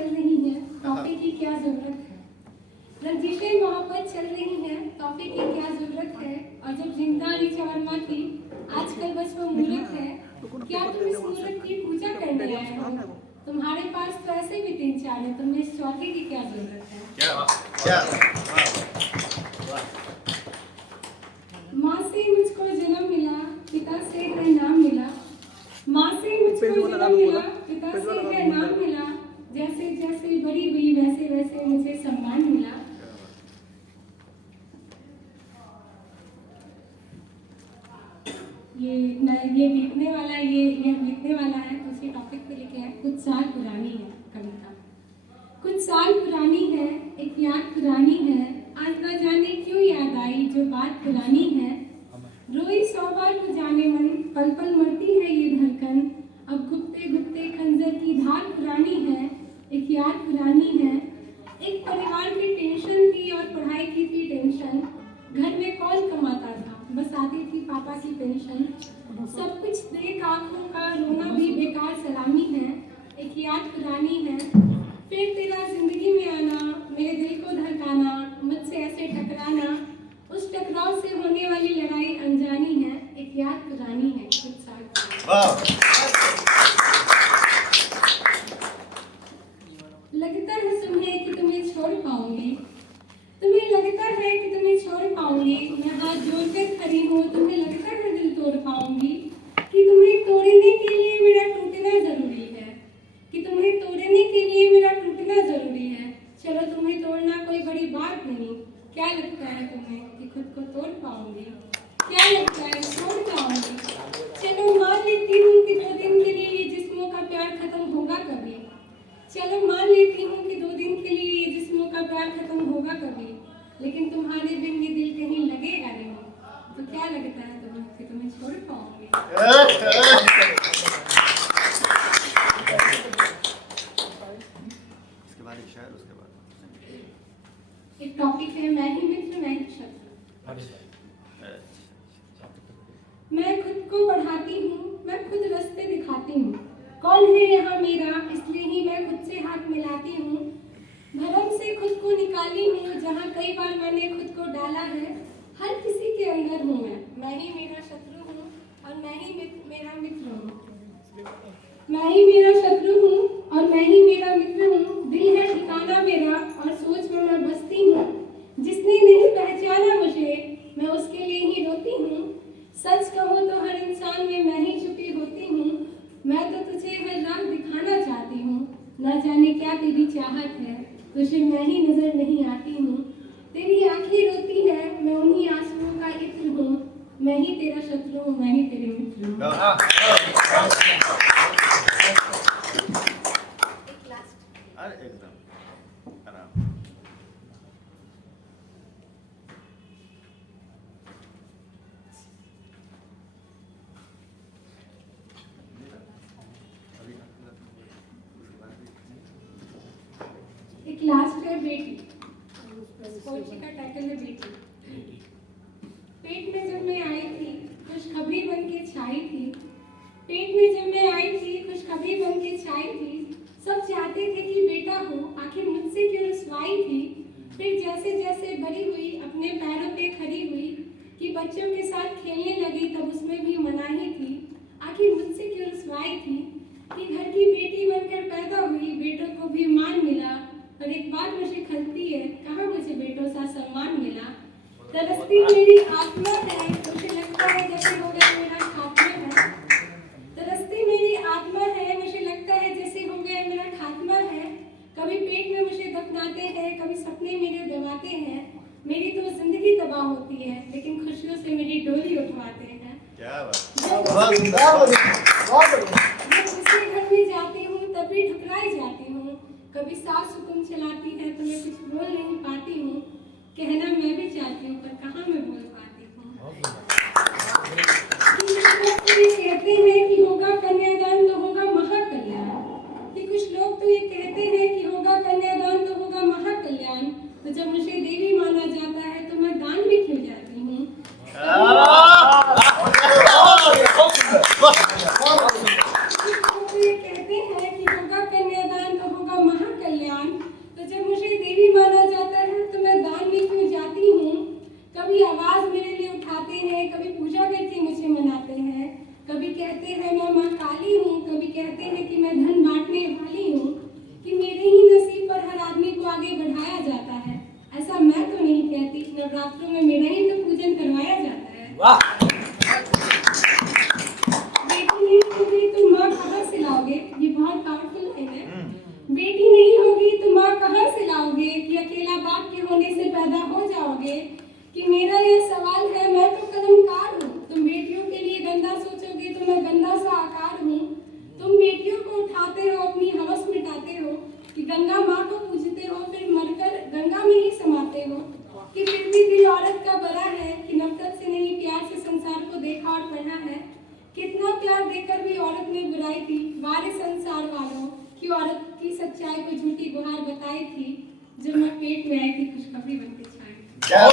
चल रही हैं, तोहफे की क्या जरूरत है। रंजिशें मोहब्बत चल रही हैं, तोहफे की क्या जरूरत है। और जब जिंदानी शवरमा थी, आजकल बस वो मूरत है। क्या तुम इस मूरत की पूजा करने आए हो? तुम्हारे पास तो ऐसे भी 3-4 है, तुम्हें इस चौथे की क्या जरूरत है। माँ से मुझको जन्म मिला, पिता से है नाम मिला। माँ से मुझको जन्म मिला, पिता से है नाम मिला। जैसे जैसे बड़ी हुई वैसे वैसे मुझे सम्मान मिला। ये बीतने वाला है। उसी टॉपिक पे लिखे हैं। कुछ साल पुरानी है कविता। कुछ साल पुरानी है, एक याद पुरानी है। आज न जाने क्यों याद आई जो बात पुरानी है। रोई 100 बार वो जाने मन, पल पल मरती है ये धड़कन। अब घुटते घुटते खंजर की धार पुरानी है, एक याद पुरानी है। एक परिवार की टेंशन थी और पढ़ाई की थी टेंशन। घर में कौन कमाता था, बस आती थी पापा की पेंशन। सब कुछ देख आंखों का रोना भी बेकार सलामी है, एक याद पुरानी है। फिर तेरा जिंदगी में आना, मेरे दिल को धड़काना, मुझसे ऐसे टकराना। उस टकराव से होने वाली लड़ाई अनजानी है, एक याद पुरानी है। कुछ साल लगता है तुम्हें कि तुम्हें छोड़ पाऊंगी। तुम्हें लगता है कि तुम्हें छोड़ पाऊंगी। मैं हाथ जोड़कर खड़ी हूँ, तुम्हें लगता है दिल तोड़ पाऊंगी। कि तुम्हें तोड़ने के लिए मेरा टूटना जरूरी है, कि तुम्हें तोड़ने के लिए मेरा टूटना जरूरी है। चलो तुम्हें तोड़ना कोई बड़ी बात नहीं। क्या लगता है तुम्हें कि खुद को तोड़ पाऊंगी? क्या लगता है छोड़ पाऊंगी? चलो मान लेती हूँ कि 2 दिन के लिए ये जिस्मों का प्यार खत्म होगा कभी। चलो मान लेती हूँ कि 2 दिन के लिए ये जिस्मों का प्यार खत्म होगा कभी। लेकिन तुम्हारे बिन ये दिल कहीं लगेगा नहीं। तो क्या लगता है तुम्हें कि तुम्हें छोड़ पाऊंगी? इसके बाद एक शायर, उसके बाद एक टॉपिक है मैं ही मित्र मैं ही शत्रु। मैं खुद को बढ़ाती हूँ, मैं खुद रास्ते दिखाती हूँ। कौन है यहाँ मेरा, इसलिए ही मैं खुद से हाथ मिलाती हूँ। भरम से खुद को निकाली हूँ, जहाँ कई बार मैंने खुद को डाला है। हर किसी के अंदर हूँ मैं ही मेरा शत्रु हूँ और मैं ही मेरा मित्र हूँ। मैं ही मेरा शत्रु हूँ और मैं ही मेरा मित्र हूँ। दिल है ठिकाना मेरा और सोच में मैं बसती हूँ। जिसने नहीं पहचाना मुझे, मैं उसके लिए ही रोती हूँ। सच कहूँ तो हर इंसान में मैं ही छुपी होती हूँ। मैं तो तुझे हर राह दिखाना चाहती हूँ। न जाने क्या तेरी चाहत है, तुझे मैं ही नजर नहीं आती हूँ। तेरी आंखें रोती है, मैं उन्हीं आंसुओं का इत्र हूँ। मैं ही तेरा शत्रु हूँ, मैं ही तेरे मित्र हूँ। एकदम आराम। एक लास्ट है बेटी। पोएट्री का टाइटल है बेटी। पेट में जब मैं आई थी, खुशखबरी बन के छाई थी। पेट में जब मैं आई थी, खुशखबरी बन के छाई थी। सब चाहते थे कि बेटा हो, आखिर मुझसे क्यों रुसवाई थी। फिर जैसे जैसे बड़ी हुई, अपने पैरों पे खड़ी हुई, कि बच्चों के साथ खेलने लगी, तब उसमें भी मनाही थी। आखिर मुझसे क्यों रुसवाई थी कि घर की बेटी बनकर पैदा हुई, बेटों को भी मान मिला। पर एक बात मुझे खलती है, कहाँ मुझे बेटों सा सम्मान मिला। तरसती मेरी आत्मा है, मुझे लगता है जैसे हो गया मेरा खात्मा है। तरसती मेरी आत्मा है, मुझे लगता है जैसे हो गया मेरा खात्मा है। कभी पेट में मुझे दफनाते हैं, कभी सपने मेरे दबाते हैं। मेरी तो जिंदगी तबाह होती है, लेकिन खुशियों से मेरी डोली उठवाते हैं। क्या बात। मैं जिसके घर में जाती हूँ तभी ठुकराई जाती हूँ। कभी सास हुक्म चलाती है तो मैं कुछ बोल नहीं पाती हूँ। कहना मैं भी चाहती हूँ पर कहाँ मैं बोल पाती हूँ। कहते हैं कि होगा कन्यादान तो होगा महाकल्याण। कि कुछ लोग तो ये कहते हैं कि होगा कन्यादान तो होगा महाकल्याण। तो जब मुझे देवी माना जाता है तो मैं दान भी क्यों जाती हूँ। तो ये कहते हैं कि होगा कन्यादान तो होगा महाकल्याण। मुस्कुराई थी, वारे संसार वालों की औरत की सच्चाई को झूठी गुहार बताई थी, जब मैं पेट में आई थी खुशखबरी बन के छाई थी। क्या